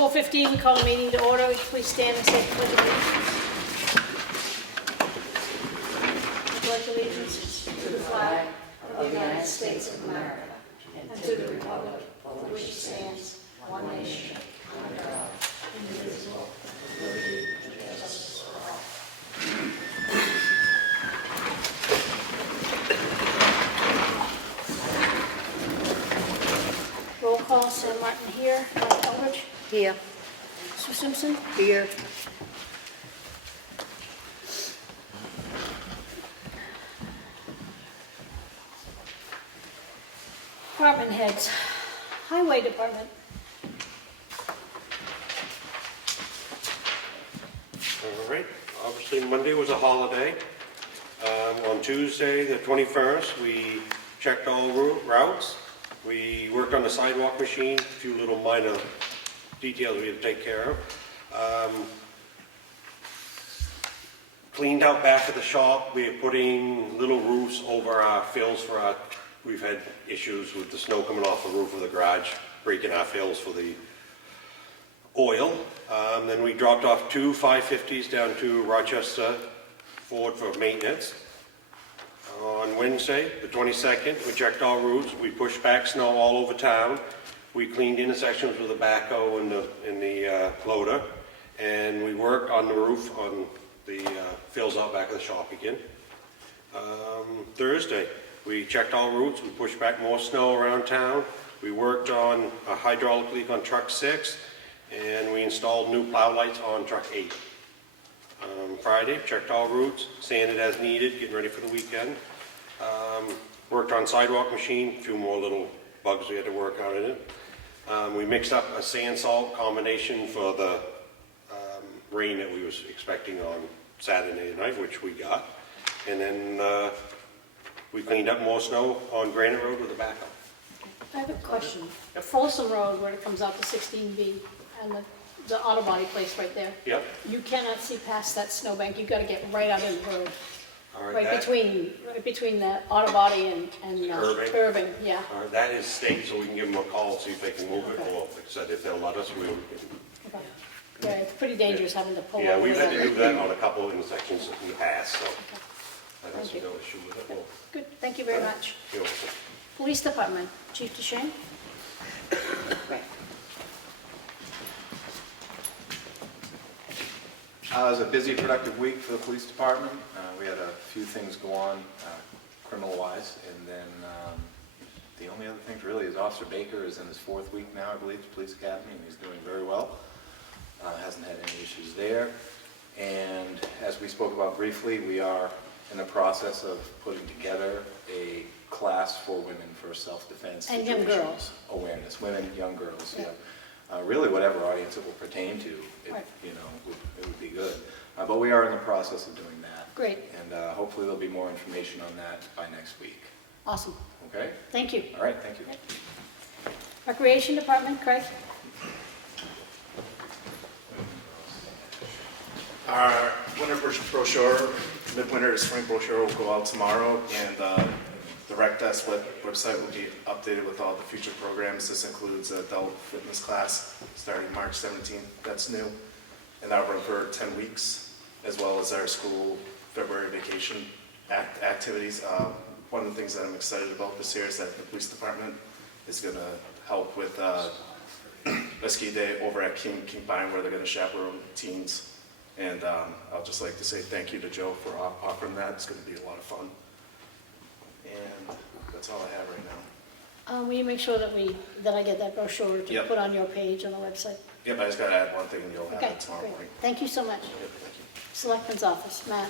4:15, we call the meeting to order. Please stand and say the pledge of allegiance. I pledge allegiance to the flag of the United States of America and to the republic for which it stands, one nation, under God, indivisible, with liberty and justice for all. Roll call, Sam Martin here, Mark Eldridge. Here. Sue Simpson. Here. Department heads. Highway Department. All right, obviously Monday was a holiday. On Tuesday, the 21st, we checked all routes. We worked on the sidewalk machine, a few little minor details we had to take care of. Cleaned out back of the shop. We are putting little roofs over our fills for our, we've had issues with the snow coming off the roof of the garage, breaking our fills for the oil. Then we dropped off 2 550s down to Rochester Ford for maintenance. On Wednesday, the 22nd, we checked all routes. We pushed back snow all over town. We cleaned intersections with a backhoe and the loader. And we worked on the roof on the fills out back of the shop again. Thursday, we checked all routes. We pushed back more snow around town. We worked on a hydraulic leak on truck 6. And we installed new plow lights on truck 8. Friday, checked all routes, sanded as needed, getting ready for the weekend. Worked on sidewalk machine, a few more little bugs we had to work out in it. We mixed up a sand salt combination for the rain that we was expecting on Saturday night, which we got. And then we cleaned up more snow on Granite Road with a backhoe. I have a question. Folsom Road, where it comes out to 16B, and the auto body place right there. Yep. You cannot see past that snowbank. You've got to get right out in the road. All right, Right between the auto body and Curbing. curbing, yeah. All right, that is state, so we can give them a call, see if they can move it, or like I said, if they'll let us, we'll. Okay. Yeah, it's pretty dangerous having to pull Yeah, over we've had to there. do that on a couple of intersections in the past, so I don't Thank see you. no issue with it. Well, Good, thank you very much. you're welcome. Police Department, Chief DeShane. Great. It was a busy, productive week for the police department. We had a few things go on criminal-wise, and then the only other thing really is Officer Baker is in his 4th week now, I believe, at the police academy, and he's doing very well. Hasn't had any issues there. And as we spoke about briefly, we are in the process of putting together a class for women for self-defense And young girls. awareness. Women, young girls, Yeah. yeah. Really whatever audience it will pertain to, Right. it would be good. But we are in the process of doing that. Great. And hopefully there'll be more information on that by next week. Awesome. Okay? Thank you. All right, thank you. Recreation Department, Craig. Our winter brochure, midwinter to spring brochure will go out tomorrow, and the Rec Desk website will be updated with all the future programs. This includes adult fitness class starting March 17th, that's new, and that'll run for 10 weeks, as well as our school February vacation activities. One of the things that I'm excited about this year is that the police department is going to help with a ski day over at King Pine, where they're going to chaperone teens. And I'll just like to say thank you to Joe for offering that. It's going to be a lot of fun. And that's all I have right now. Will you make sure that I get that brochure to Yep. put on your page on the website? Yep, I just got to add one thing and you'll have Okay, it tomorrow great. morning. Thank you so much. Yep, thank you. Selectmen's Office, Matt.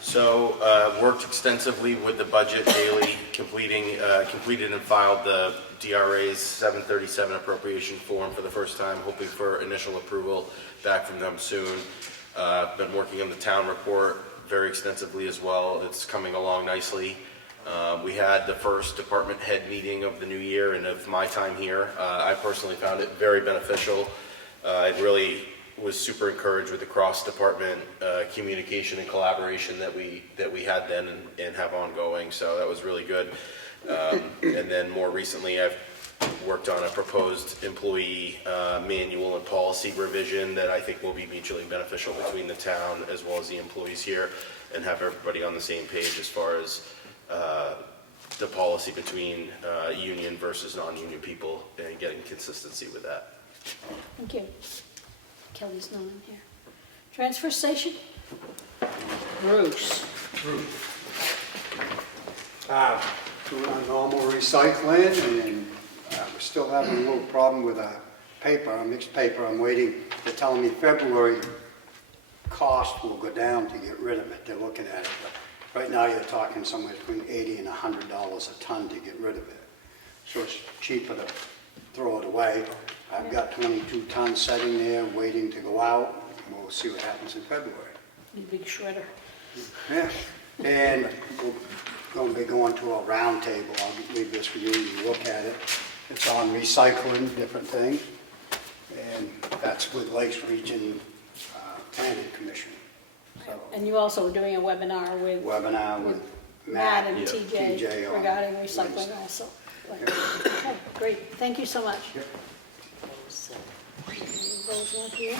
So, worked extensively with the budget daily, completed and filed the DRA's 737 appropriation form for the first time, hoping for initial approval back from them soon. Been working on the town report very extensively as well. It's coming along nicely. We had the first department head meeting of the new year and of my time here. I personally found it very beneficial. It really was super encouraged with the cross-department communication and collaboration that we had then and have ongoing. So that was really good. And then more recently, I've worked on a proposed employee manual and policy revision that I think will be mutually beneficial between the town as well as the employees here, and have everybody on the same page as far as the policy between union versus non-union people and getting consistency with that. Thank you. Kelly's not in here. Transfer station? Bruce. Doing our normal recycling, and we're still having a little problem with our paper, our mixed paper. I'm waiting, they're telling me February cost will go down to get rid of it. They're looking at it, but right now you're talking somewhere between $80 and $100 a ton to get rid of it. So it's cheaper to throw it away. I've got 22 tons sitting there waiting to go out. We'll see what happens in February. You big shredder. Yeah, and we're going to be going to a round table. I'll leave this for you to look at it. It's on recycling, different things, and that's with Lakes Region Planning Commission. So, And you also were doing a webinar with webinar with Matt Matt and TJ TJ on regarding recycling also. Okay, great, thank you so much. Yep. Those not here.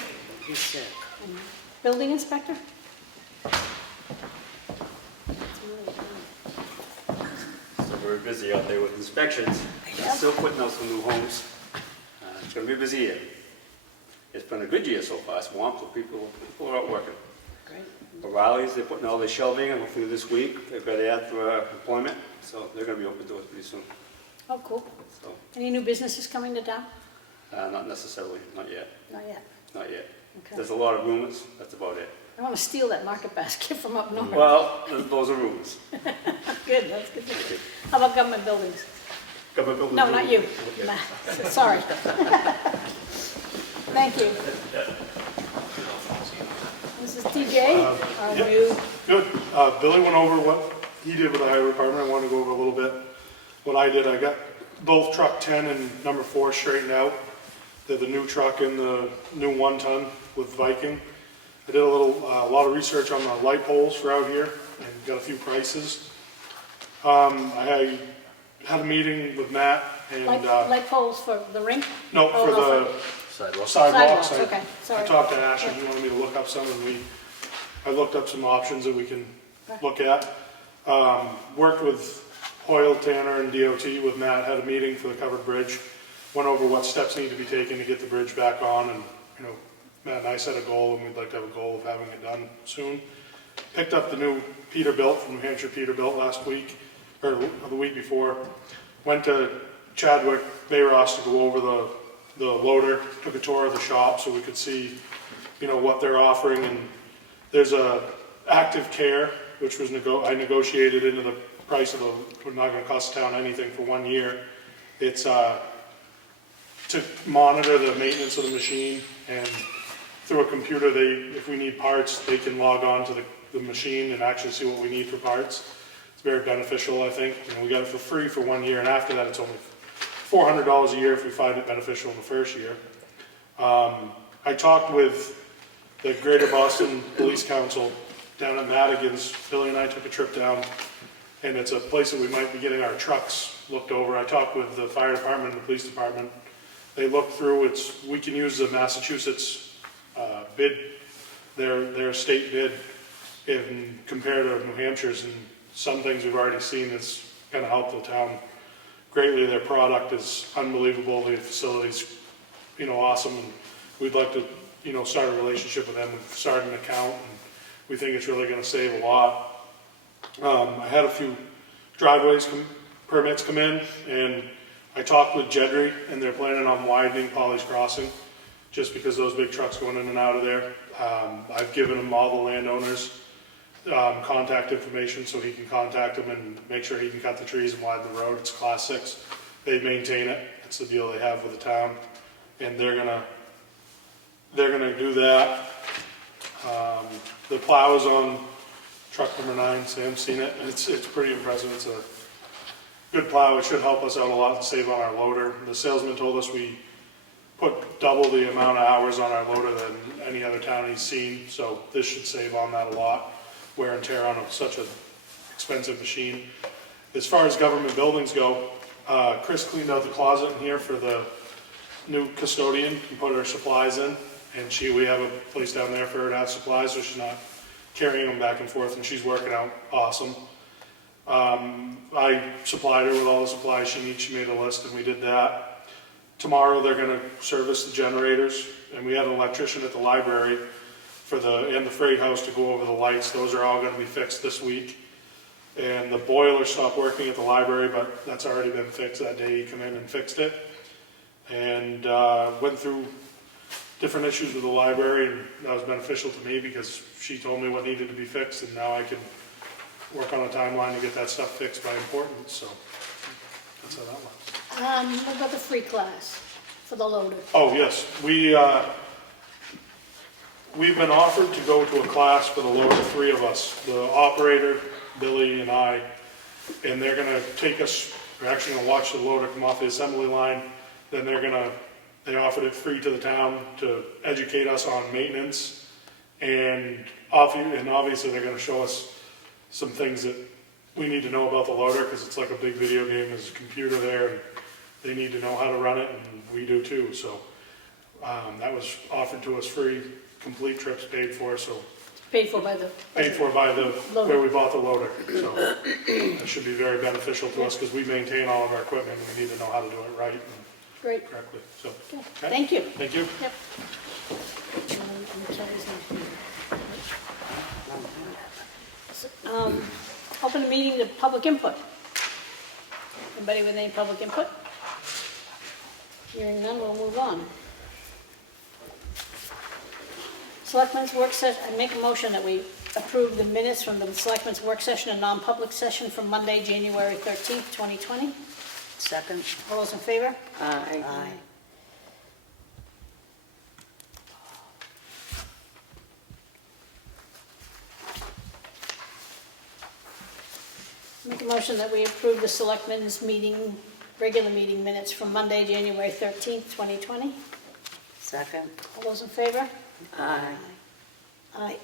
Building inspector? So we're busy out there with inspections, still putting out some new homes. It's gonna be a busy year. It's been a good year so far, swamp, so people are out working. Great. O'Reilly's, they're putting all their shelving in, hopefully this week, they've got to add for employment, so they're gonna be open doors pretty soon. Oh, cool. So, Any new businesses coming to town? not necessarily, not yet, Not yet. not yet. Okay. There's a lot of rumors, that's about it. I want to steal that market basket from up north. Well, those are rumors. Good, that's good. How about government buildings? Government buildings No, are- not you. Okay. Nah, sorry. Thank you. This is TJ, our Yep. new, Good. Billy went over what he did with the highway department. I wanted to go over a little bit what I did. I got both truck 10 and number 4 straightened out. They're the new truck and the new 1-ton with Viking. I did a lot of research on the light poles for out here and got a few prices. I had a meeting with Matt and, light poles for the rink? no, Oh, for no, the Sidewalk. sidewalks. Sidewalks, okay, I sorry. talked to Ash and he wanted me to look up some, and I looked up some options that we can look at. Worked with Hoyle, Tanner, and DOT with Matt, had a meeting for the covered bridge, went over what steps need to be taken to get the bridge back on, and, you know, Matt and I set a goal, and we'd like to have a goal of having it done soon. Picked up the new Peterbilt from New Hampshire Peterbilt last week, or the week before. Went to Chadwick, Bay Ross to go over the loader, took a tour of the shop so we could see, you know, what they're offering. And there's a active care, which was I negotiated into the price of we're not gonna cost the town anything for 1 year. It's to monitor the maintenance of the machine, and through a computer, if we need parts, they can log on to the machine and actually see what we need for parts. It's very beneficial, I think. You know, we got it for free for 1 year, and after that, it's only $400 a year if we find it beneficial in the first year. I talked with the Greater Boston Police Council down at Madigan's. Billy and I took a trip down, and it's a place that we might be getting our trucks looked over. I talked with the fire department and the police department. They looked through, we can use the Massachusetts bid, their state bid, in compared to New Hampshire's, and some things we've already seen that's gonna help the town greatly. Their product is unbelievable, the facility's, you know, awesome, and we'd like to, you know, start a relationship with them. We've started an account, and we think it's really gonna save a lot. I had a few driveways permits come in, and I talked with Jedry, and they're planning on widening Polly's Crossing, just because those big trucks going in and out of there. I've given him all the landowners' contact information, so he can contact them and make sure he can cut the trees and widen the road. It's Class 6. They maintain it. It's the deal they have with the town, and they're gonna do that. The plows on truck number 9, Sam's seen it. It's pretty impressive. It's a good plow. It should help us out a lot to save on our loader. The salesman told us we put double the amount of hours on our loader than any other town he's seen, so this should save on that a lot. Wear and tear on such an expensive machine. As far as government buildings go, Chris cleaned out the closet in here for the new custodian and put her supplies in. And we have a place down there for her to have supplies, so she's not carrying them back and forth, and she's working out awesome. I supplied her with all the supplies she needs. She made a list, and we did that. Tomorrow, they're gonna service the generators, and we had an electrician at the library and the freight house to go over the lights. Those are all gonna be fixed this week. And the boiler stopped working at the library, but that's already been fixed that day. He came in and fixed it. And went through different issues with the library, and that was beneficial to me because she told me what needed to be fixed, and now I can work on a timeline to get that stuff fixed by importance, so that's how that went. What about the free class for the loader? Oh, yes, we've been offered to go to a class for the loader, 3 of us, the operator, Billy, and I, and they're gonna take us, we're actually gonna watch the loader come off the assembly line, then they offered it free to the town to educate us on maintenance, and obviously they're gonna show us some things that we need to know about the loader, because it's like a big video game, there's a computer there, and they need to know how to run it, and we do too, so that was offered to us free, complete trips paid for, so Paid for by the. where we bought the loader, so that should be very beneficial to us, because we maintain all of our equipment, and we need to know how to do it right and Great. correctly, so. Okay. okay. Thank you. Thank you. Yep. Open the meeting to public input. Anybody with any public input? Hearing none, we'll move on. Selectmen's work session, I make a motion that we approve the minutes from the Selectmen's work session and non-public session from Monday, January 13th, 2020. Second. All those in favor? Aye. Make a motion that we approve the Selectmen's regular meeting minutes from Monday, January 13th, 2020. Second. All those in favor? Aye. Aye.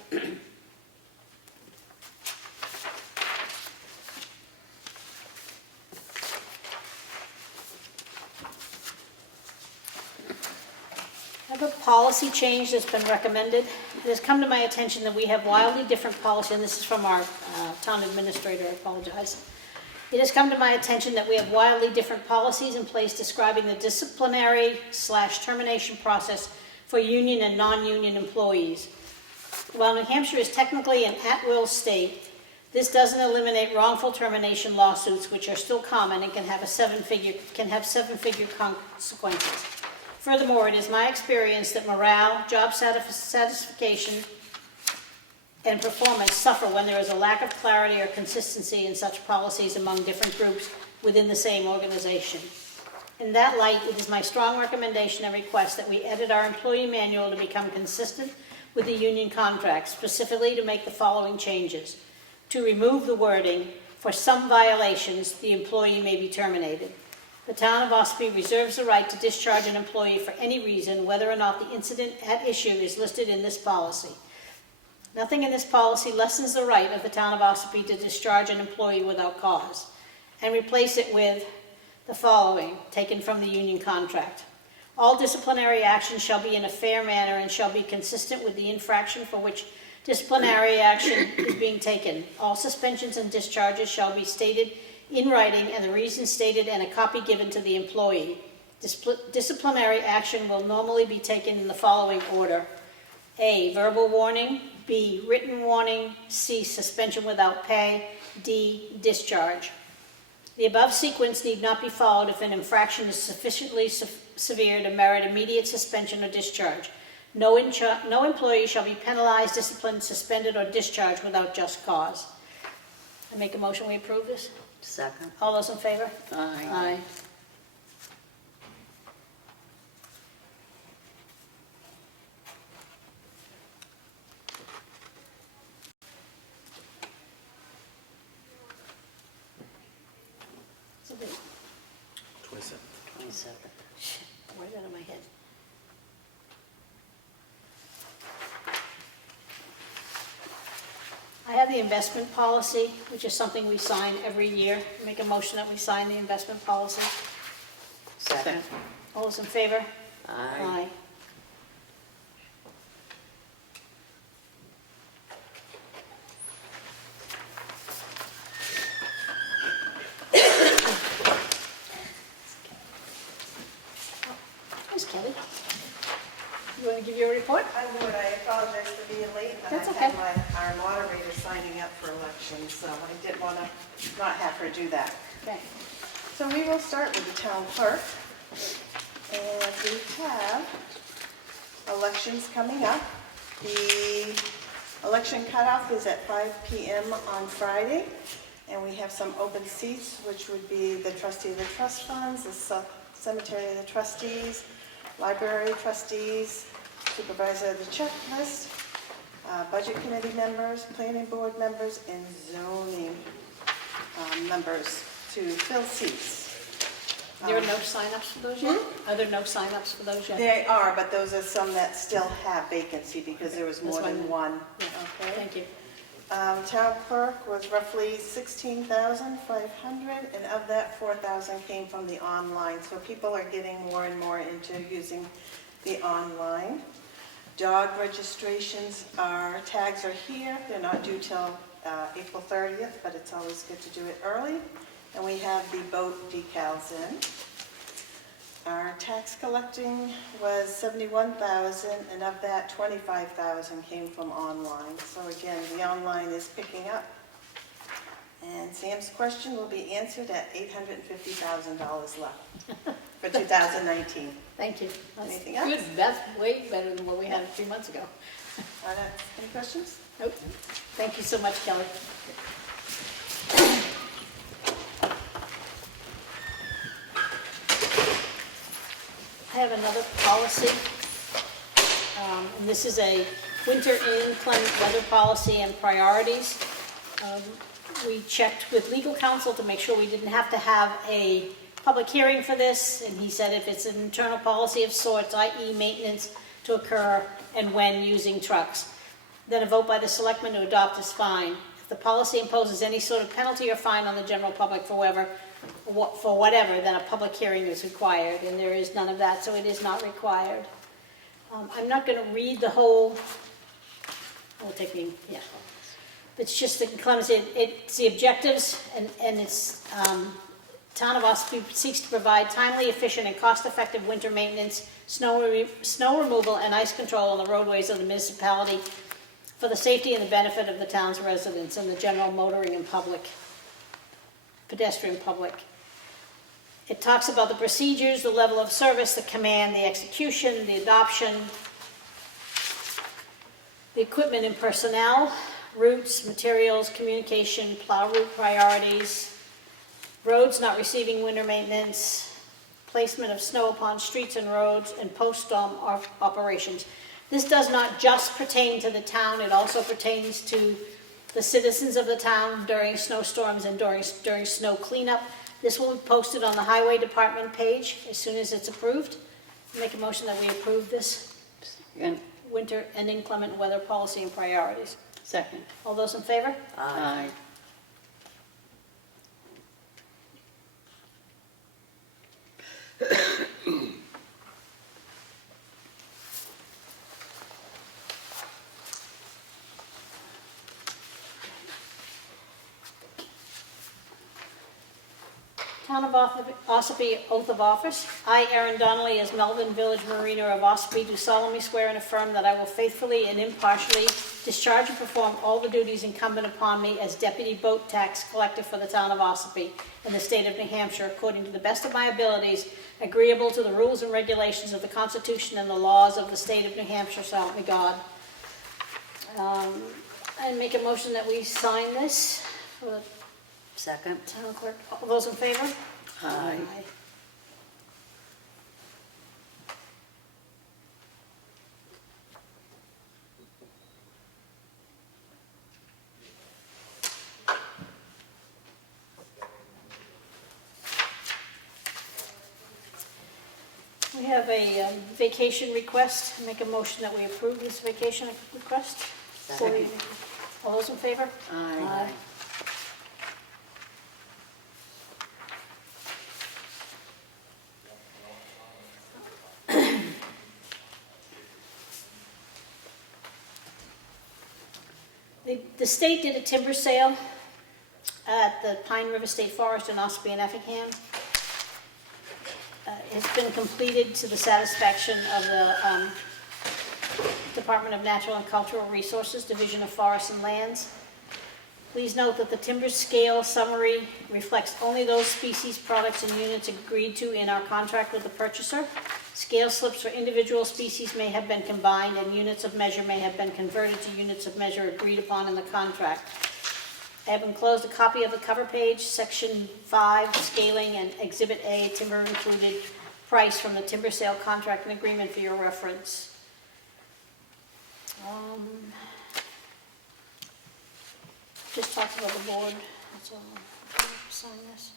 I have a policy change that's been recommended. It has come to my attention that we have wildly different policy, and this is from our town administrator, I apologize. It has come to my attention that we have wildly different policies in place describing the disciplinary/termination process for union and non-union employees. While New Hampshire is technically an at-will state, this doesn't eliminate wrongful termination lawsuits, which are still common and can have seven-figure consequences. Furthermore, it is my experience that morale, job satisfaction, and performance suffer when there is a lack of clarity or consistency in such policies among different groups within the same organization. In that light, it is my strong recommendation and request that we edit our employee manual to become consistent with the union contract, specifically to make the following changes. To remove the wording, "For some violations, the employee may be terminated." The town of Ossipee reserves the right to discharge an employee for any reason, whether or not the incident at issue is listed in this policy. Nothing in this policy lessens the right of the town of Ossipee to discharge an employee without cause, and replace it with the following, taken from the union contract. All disciplinary action shall be in a fair manner and shall be consistent with the infraction for which disciplinary action is being taken. All suspensions and discharges shall be stated in writing and the reason stated and a copy given to the employee. Disciplinary action will normally be taken in the following order. A, verbal warning. B, written warning. C, suspension without pay. D, discharge. The above sequence need not be followed if an infraction is sufficiently severe to merit immediate suspension or discharge. No employee shall be penalized, disciplined, suspended, or discharged without just cause. I make a motion we approve this. Second. All those in favor? Aye. Aye. So wait, 27. 27. right out of my head. I have the investment policy, which is something we sign every year. Make a motion that we sign the investment policy. Second. All those in favor? Aye. Where's Kelly? You want to give your report? I would, I apologize for being late, but That's I okay. had our moderator signing up for elections, so I didn't want to not have her do that. Okay. So we will start with the town clerk. And we have elections coming up. The election cutoff is at 5 p.m. on Friday, and we have some open seats, which would be the trustee of the trust funds, the cemetery of the trustees, library trustees, supervisor of the checklist, budget committee members, planning board members, and zoning members to fill seats. There are no signups for those yet? Are there no signups for those yet? They are, but those are some that still have vacancy because there was more That's than fine. one. Yeah. Okay. Thank you. Town clerk was roughly 16,500, and of that, 4,000 came from the online. So people are getting more and more into using the online. Dog registrations tags are here. They're not due till April 30th, but it's always good to do it early. And we have the boat decals in. Our tax collecting was 71,000, and of that, 25,000 came from online. So again, the online is picking up. And Sam's question will be answered at $850,000 left for 2019. Thank you. That's Anything else? Good, that's way better than what we had a few months ago. Any questions? Nope. Thank you so much, Kelly. I have another policy. And this is a winter inclement weather policy and priorities. We checked with legal counsel to make sure we didn't have to have a public hearing for this, and he said if it's an internal policy of sorts, i.e. maintenance to occur and when using trucks, then a vote by the selectmen to adopt is fine. If the policy imposes any sort of penalty or fine on the general public for whatever, then a public hearing is required, and there is none of that, so it is not required. I'm not going to read the whole, It's just the inclemency, it's the objectives, and it's, Town of Ossipee seeks to provide timely, efficient, and cost-effective winter maintenance, snow removal, and ice control on the roadways of the municipality for the safety and the benefit of the town's residents and the general motoring and pedestrian public. It talks about the procedures, the level of service, the command, the execution, the adoption, the equipment and personnel, routes, materials, communication, plow route priorities, roads not receiving winter maintenance, placement of snow upon streets and roads, and post-storm operations. This does not just pertain to the town, it also pertains to the citizens of the town during snowstorms and during snow cleanup. This will be posted on the Highway Department page as soon as it's approved. Make a motion that we approve this winter and inclement weather policy and priorities. Second. All those in favor? Aye. Town of Ossipee Oath of Office. I, Aaron Donnelly, as Melvin Village Marina of Ossipee, do solemnly swear and affirm that I will faithfully and impartially discharge and perform all the duties incumbent upon me as Deputy Boat Tax Collector for the Town of Ossipee in the state of New Hampshire, according to the best of my abilities, agreeable to the rules and regulations of the Constitution and the laws of the state of New Hampshire, so help me God. I make a motion that we sign this for the Second. town clerk. All those in favor? Aye. We have a vacation request. Make a motion that we approve this vacation request. Second. All those in favor? Aye. The state did a timber sale at the Pine River State Forest in Ossipee and Effingham. It's been completed to the satisfaction of the Department of Natural and Cultural Resources, Division of Forests and Lands. Please note that the timber scale summary reflects only those species, products, and units agreed to in our contract with the purchaser. Scale slips for individual species may have been combined, and units of measure may have been converted to units of measure agreed upon in the contract. I have enclosed a copy of the cover page, Section 5, Scaling, and Exhibit A, Timber Included, price from the timber sale contract and agreement for your reference. Just talked about the board, that's all. Sign this.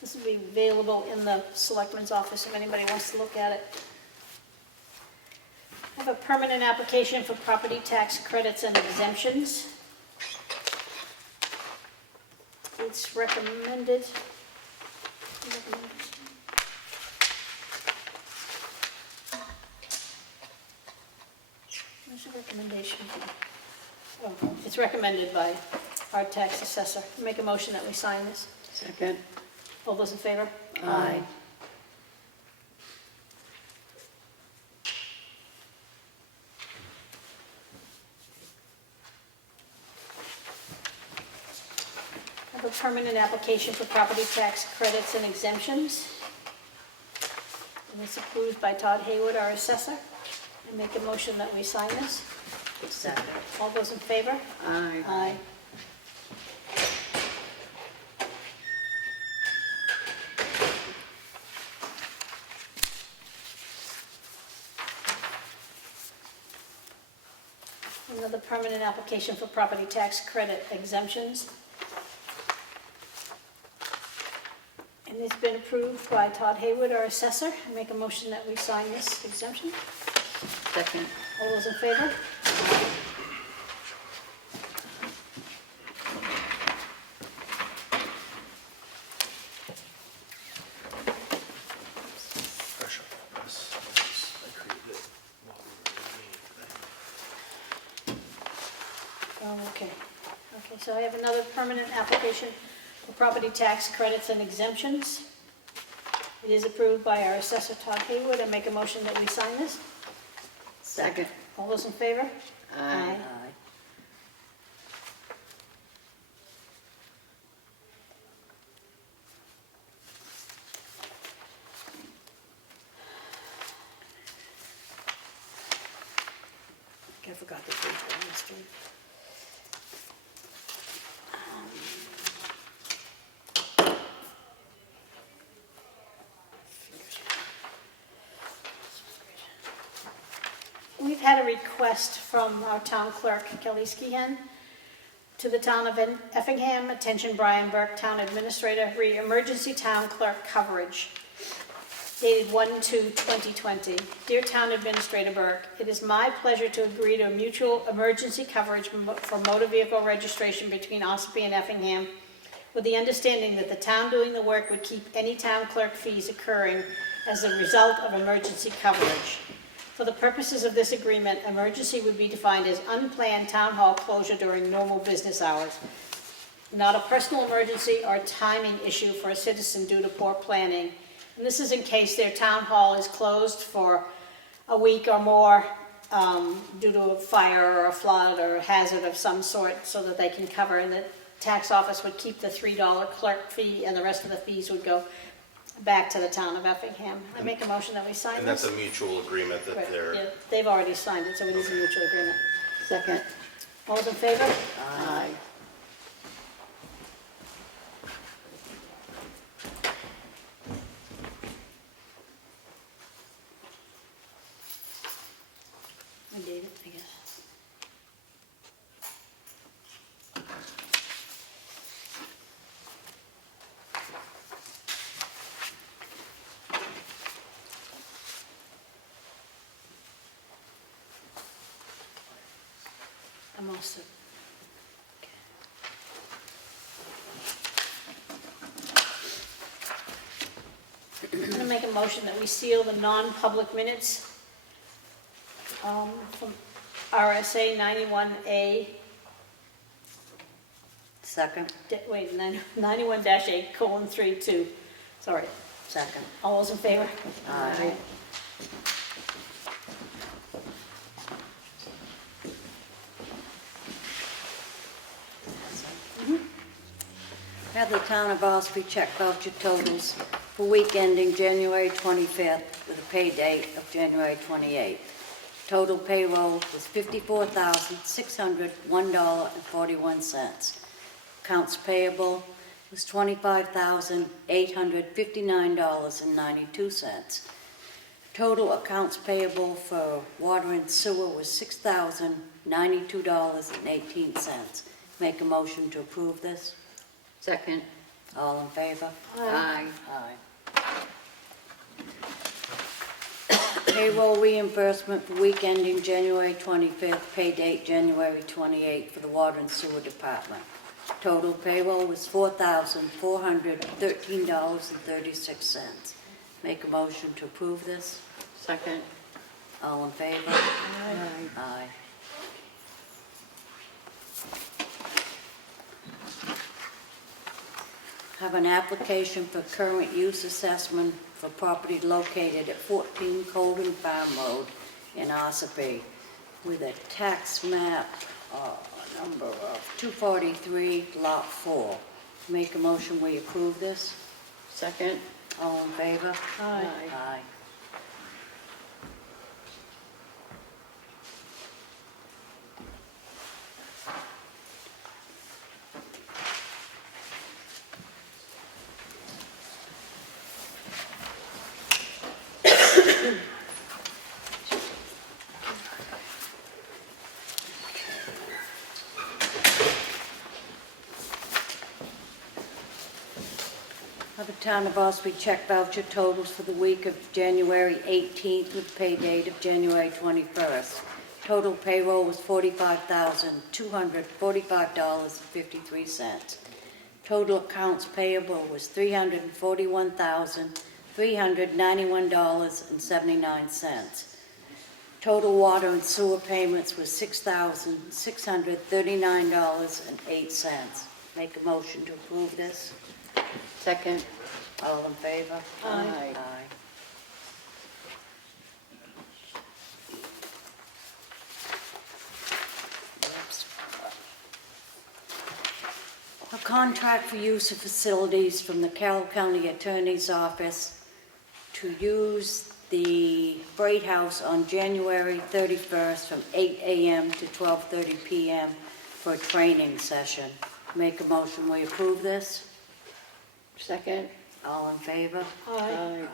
This will be available in the Selectmen's office if anybody wants to look at it. I have a permanent application for property tax credits and exemptions. It's recommended. Where's the recommendation? Oh, it's recommended by our tax assessor. Make a motion that we sign this. Second. All those in favor? Aye. I have a permanent application for property tax credits and exemptions. And it's approved by Todd Haywood, our assessor. I make a motion that we sign this. Second. All those in favor? Aye. Aye. Another permanent application for property tax credit exemptions. And it's been approved by Todd Haywood, our assessor. I make a motion that we sign this exemption. Second. All those in favor? Oh, okay. Okay, so I have another permanent application for property tax credits and exemptions. It is approved by our assessor, Todd Haywood. I make a motion that we sign this. Second. All those in favor? Aye. I forgot to put it on the street. We've had a request from our town clerk, Kelly Skihan, to the town of Effingham, attention Brian Burke, town administrator, re emergency town clerk coverage, dated 1/2/2020. Dear Town Administrator Burke, it is my pleasure to agree to a mutual emergency coverage for motor vehicle registration between Ossipee and Effingham, with the understanding that the town doing the work would keep any town clerk fees occurring as a result of emergency coverage. For the purposes of this agreement, emergency would be defined as unplanned town hall closure during normal business hours, not a personal emergency or timing issue for a citizen due to poor planning. And this is in case their town hall is closed for a week or more due to a fire or a flood or a hazard of some sort, so that they can cover, and the tax office would keep the $3 clerk fee, and the rest of the fees would go back to the town of Effingham. I make a motion that we sign And this. that's a mutual agreement that Right, they're, yeah, they've already signed it, so it is a mutual agreement. Second. All those in favor? Aye. I gave it, I guess. must have. I'm going to make a motion that we seal the non-public minutes from RSA 91A, Second. wait, 91-8:32. Sorry. Second. All those in favor? Aye. Have the town of Ossipee check voucher totals for week ending January 25th with a pay date of January 28th. Total payroll was $54,601.41. Accounts payable was $25,859.92. Total accounts payable for water and sewer was $6,092.18. Make a motion to approve this. Second. All in favor? Aye. Aye. Payroll reimbursement for week ending January 25th, pay date January 28th for the water and sewer department. Total payroll was $4,413.36. Make a motion to approve this. Second. All in favor? Aye. Aye. Have an application for current use assessment for property located at 14 Colvin Farm Road in Ossipee with a tax map number of 243, Lot 4. Make a motion we approve this. Second. All in favor? Aye. Aye. Have the town of Ossipee check voucher totals for the week of January 18th with pay date of January 21st. Total payroll was $45,245.53. Total accounts payable was $341,391.79. Total water and sewer payments was $6,639.08. Make a motion to approve this. Second. All in favor? Aye. Aye. Oops. A contract for use of facilities from the Carroll County Attorney's Office to use the Freight House on January 31st from 8 a.m. to 12:30 p.m. for a training session. Make a motion, we approve this. Second. All in favor? Aye.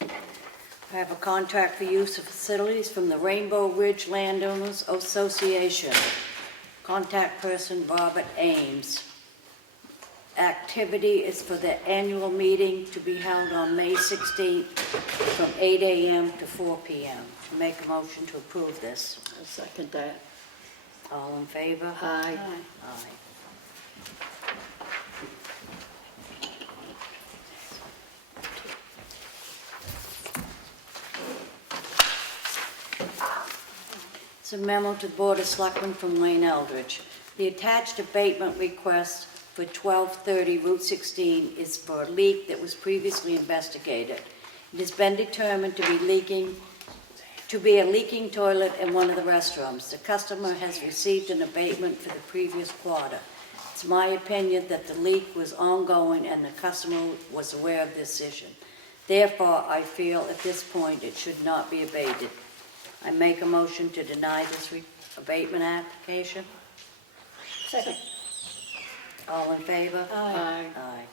I have a contract for use of facilities from the Rainbow Ridge Landowners Association. Contact person Robert Ames. Activity is for the annual meeting to be held on May 16th from 8 a.m. to 4 p.m. Make a motion to approve this. I'll second that. All in favor? Aye. Aye. It's a memo to the Board of Selectmen from Lane Eldridge. The attached abatement request for 1230 Route 16 is for a leak that was previously investigated. It has been determined to be a leaking toilet in one of the restrooms. The customer has received an abatement for the previous quarter. It's my opinion that the leak was ongoing and the customer was aware of this issue. Therefore, I feel at this point it should not be abated. I make a motion to deny this abatement application. Second. All in favor? Aye. Aye.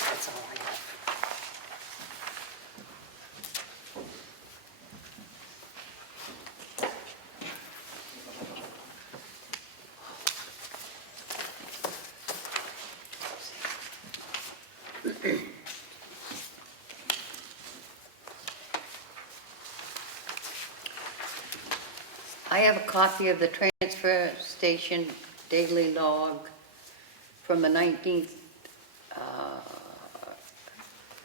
That's all I got. I have a copy of the transfer station daily log from the 19th,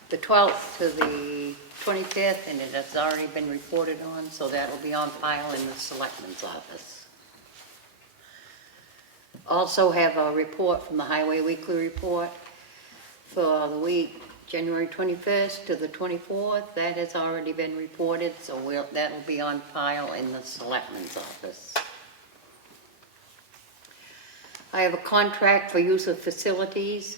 the 12th to the 25th, and it has already been reported on, so that'll be on file in the Selectmen's office. Also have a report from the Highway Weekly Report for the week January 21st to the 24th. That has already been reported, so that'll be on file in the Selectmen's office. I have a contract for use of facilities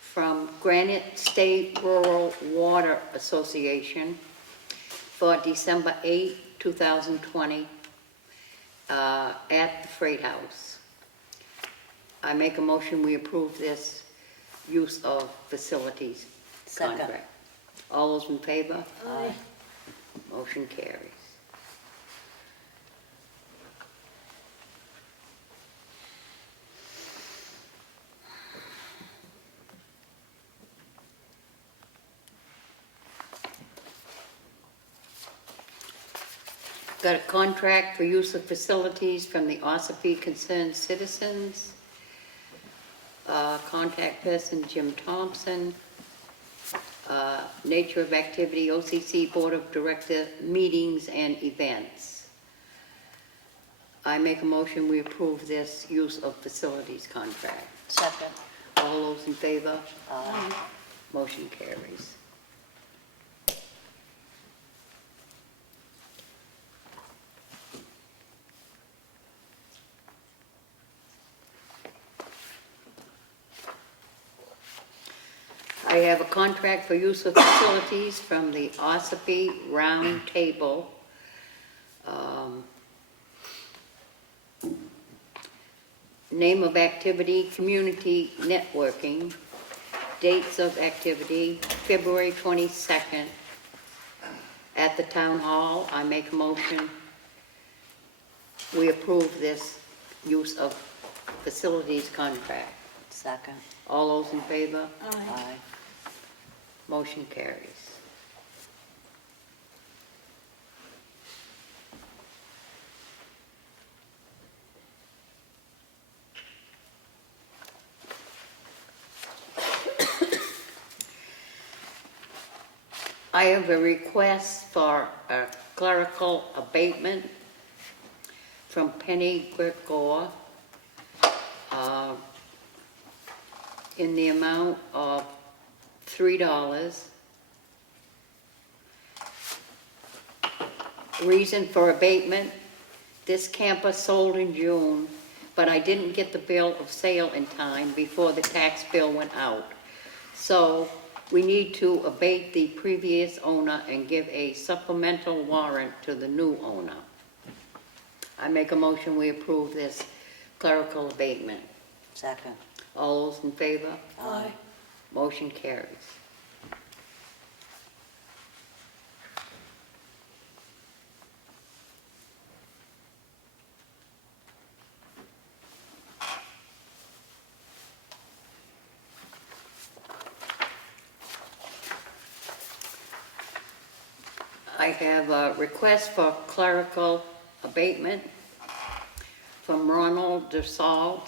from Granite State Rural Water Association for December 8, 2020, at the Freight House. I make a motion we approve this use of facilities Second. contract. All those in favor? Aye. Motion carries. Got a contract for use of facilities from the Ossipee Concerned Citizens. Contact person Jim Thompson. Nature of activity, OCC Board of Director meetings and events. I make a motion we approve this use of facilities contract. Second. All those in favor? Aye. Motion carries. I have a contract for use of facilities from the Ossipee Round Table. Name of activity, community networking. Dates of activity, February 22nd at the Town Hall. I make a motion we approve this use of facilities contract. Second. All those in favor? Aye. Motion carries. I have a request for a clerical abatement from Penny Gregor in the amount of $3. Reason for abatement, this camper sold in June, but I didn't get the bill of sale in time before the tax bill went out. So we need to abate the previous owner and give a supplemental warrant to the new owner. I make a motion we approve this clerical abatement. Second. All those in favor? Aye. Motion carries. I have a request for clerical abatement from Ronald DeSalle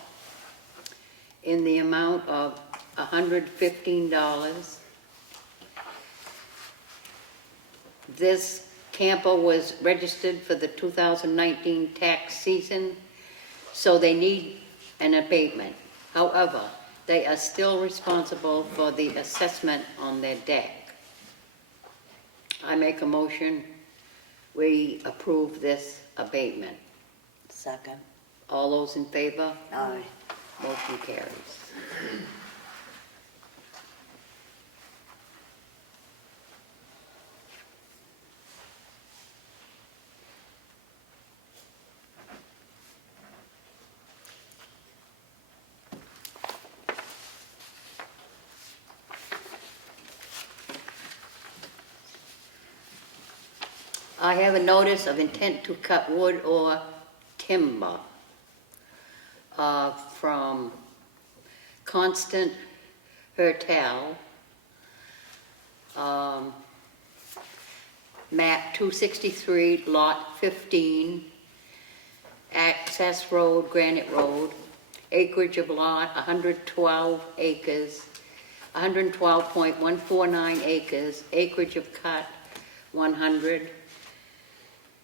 in the amount of $115. This camper was registered for the 2019 tax season, so they need an abatement. However, they are still responsible for the assessment on their deck. I make a motion, we approve this abatement. Second. All those in favor? Aye. Motion carries. I have a notice of intent to cut wood or timber from Constant Hertel, map 263, lot 15, Access Road, Granite Road, acreage of lot 112 acres, 112.149 acres, acreage of cut 100.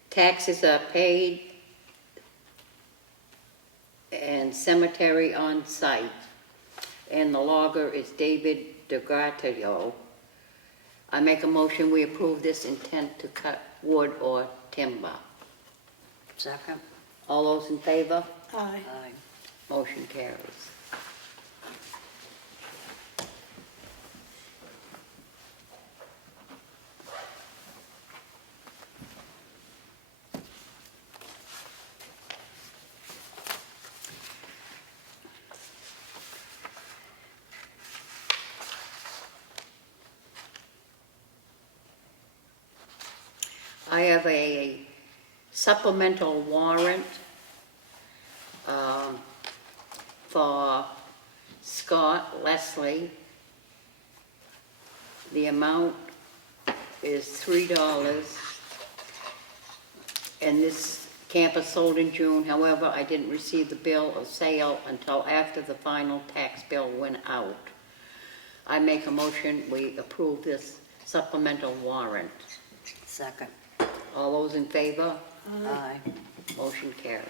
Taxes are paid and cemetery on site. And the logger is David DeGrattio. I make a motion, we approve this intent to cut wood or timber. Second. All those in favor? Aye. Aye. Motion carries. I have a supplemental warrant for Scott Leslie. The amount is $3. And this campus sold in June. However, I didn't receive the bill of sale until after the final tax bill went out. I make a motion, we approve this supplemental warrant. Second. All those in favor? Aye. Motion carries.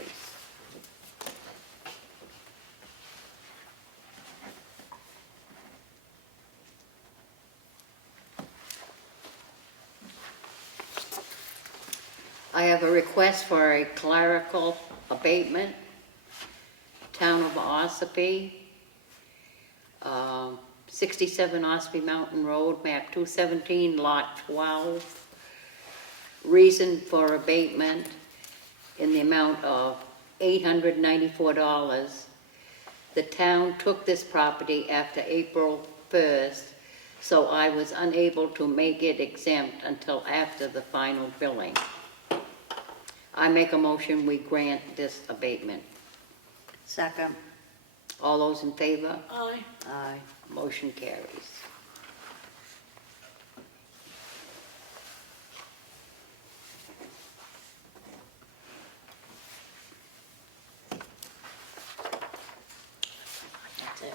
I have a request for a clerical abatement, Town of Ossipee, 67 Ossipee Mountain Road, map 217, lot 12. Reason for abatement in the amount of $894. The town took this property after April 1st, so I was unable to make it exempt until after the final billing. I make a motion, we grant this abatement. Second. All those in favor? Aye. Aye. Motion carries. That's it.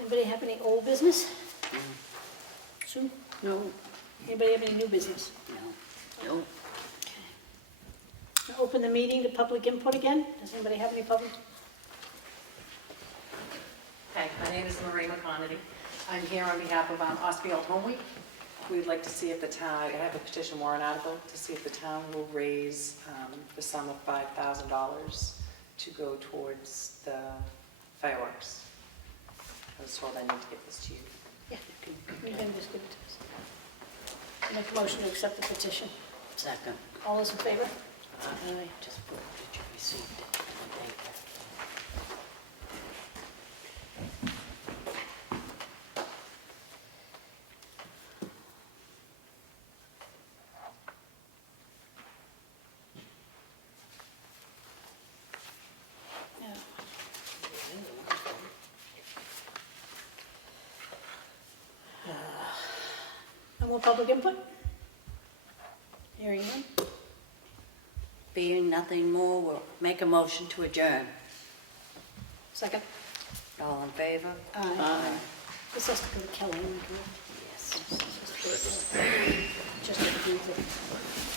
Anybody have any old business? Sue? No. Anybody have any new business? No. No? I'll open the meeting to public input again. Does anybody have any public? Hi, my name is Marie McConaty. I'm here on behalf of Ossipee Old Home Week. We'd like to see if the town, I have a petition warrant article, to see if the town will raise the sum of $5,000 to go towards the fireworks. I was told I need to give this to you. Yeah, you can just give it to us. Make a motion to accept the petition. Second. All those in favor? Aye. Just put that you received it. Thank you. Yeah. No more public input? Hearing none? Being nothing more, we'll make a motion to adjourn. Second? All in favor? Aye. This has to go to Kelly. Yes. Just to approve it.